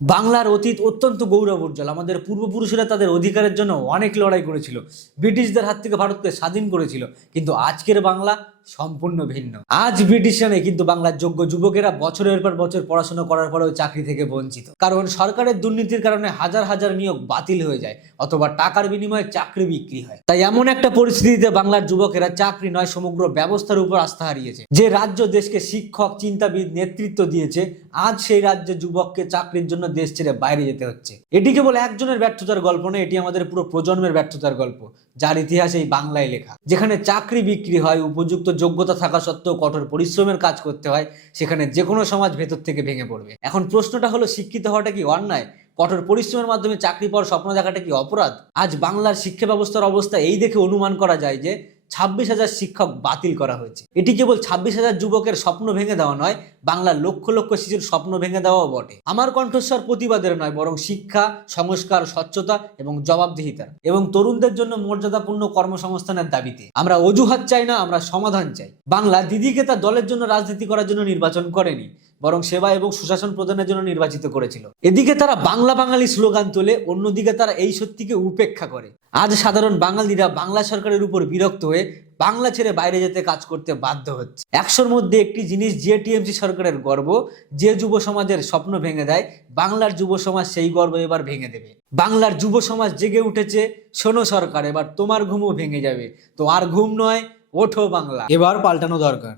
বাংলার অতীত অত্যন্ত গৌরব উজ্জ্বল। আমাদের পূর্বপুরুষেরা তাদের অধিকারের জন্য অনেক লড়াই করেছিল, ব্রিটিশদের হাত থেকে ভারতকে স্বাধীন করেছিল। কিন্তু আজকের বাংলা সম্পূর্ণ ভিন্ন। আজ ব্রিটিশরা নেই, কিন্তু বাংলার যোগ্য যুবকেরা বছরের পর বছর পড়াশোনা করার পরেও চাকরি থেকে বঞ্চিত। কারণ সরকারের দুর্নীতির কারণে হাজার হাজার নিয়োগ বাতিল হয়ে যায়, অথবা টাকার বিনিময়ে চাকরি বিক্রি হয়। তাই এমন একটা পরিস্থিতিতে বাংলার যুবকেরা চাকরি নয়, সমগ্র ব্যবস্থার উপর আস্থা হারিয়েছে। যে রাজ্য দেশকে শিক্ষক, চিন্তাবিদ, নেতৃত্ব দিয়েছে, আজ সেই রাজ্যের যুবককে চাকরির জন্য দেশ ছেড়ে বাইরে যেতে হচ্ছে। এটি কেবল একজনের ব্যর্থতার গল্প নয়, এটি আমাদের পুরো প্রজন্মের ব্যর্থতার গল্প, যার ইতিহাস এই বাংলায় লেখা। যেখানে চাকরি বিক্রি হয়, উপযুক্ত যোগ্যতা থাকা সত্ত্বেও কঠোর পরিশ্রমের কাজ করতে হয়, সেখানে যে কোনো সমাজ ভেতর থেকে ভেঙে পড়বে। এখন প্রশ্নটা হলো, শিক্ষিত হওয়াটা কি অন্যায়? কঠোর পরিশ্রমের মাধ্যমে চাকরি পাওয়ার স্বপ্ন দেখাটা কি অপরাধ? আজ বাংলার শিক্ষা ব্যবস্থার অবস্থা এই দেখে অনুমান করা যায় যে 26,000 শিক্ষক বাতিল করা হয়েছে। এটি কেবল 26,000 যুবকের স্বপ্ন ভেঙে দেওয়া নয়, বাংলার লক্ষ লক্ষ শিশুর স্বপ্ন ভেঙে দেওয়াও বটে। আমার কণ্ঠস্বর প্রতিবাদের নয়, বরং শিক্ষা, সংস্কার, স্বচ্ছতা এবং জবাবদিহিতার, এবং তরুণদের জন্য মর্যাদাপূর্ণ কর্মসংস্থানের দাবিতে। আমরা অজুহাত চাই না, আমরা সমাধান চাই। বাংলা দিদিকে তার দলের জন্য রাজনীতি করার জন্য নির্বাচন করেনি, বরং সেবা এবং সুশাসন প্রদানের জন্য নির্বাচিত করেছিল। এদিকে তারা বাংলা বাঙালি স্লোগান তোলে, অন্যদিকে তারা এই সত্যিকে উপেক্ষা করে। আজ সাধারণ বাঙালিরা বাংলা সরকারের উপর বিরক্ত হয়ে বাংলা ছেড়ে বাইরে যেতে কাজ করতে বাধ্য হচ্ছে। 100-র মধ্যে একটি জিনিস যে টিএমসি সরকারের গর্ব, যে যুব সমাজের স্বপ্ন ভেঙে দেয়, বাংলার যুব সমাজ সেই গর্ব এবার ভেঙে দেবে। বাংলার যুব সমাজ জেগে উঠেছে। শোনো সরকার, এবার তোমার ঘুমও ভেঙে যাবে। তো আর ঘুম নয়, ওঠো বাংলা, এবার পাল্টানো দরকার।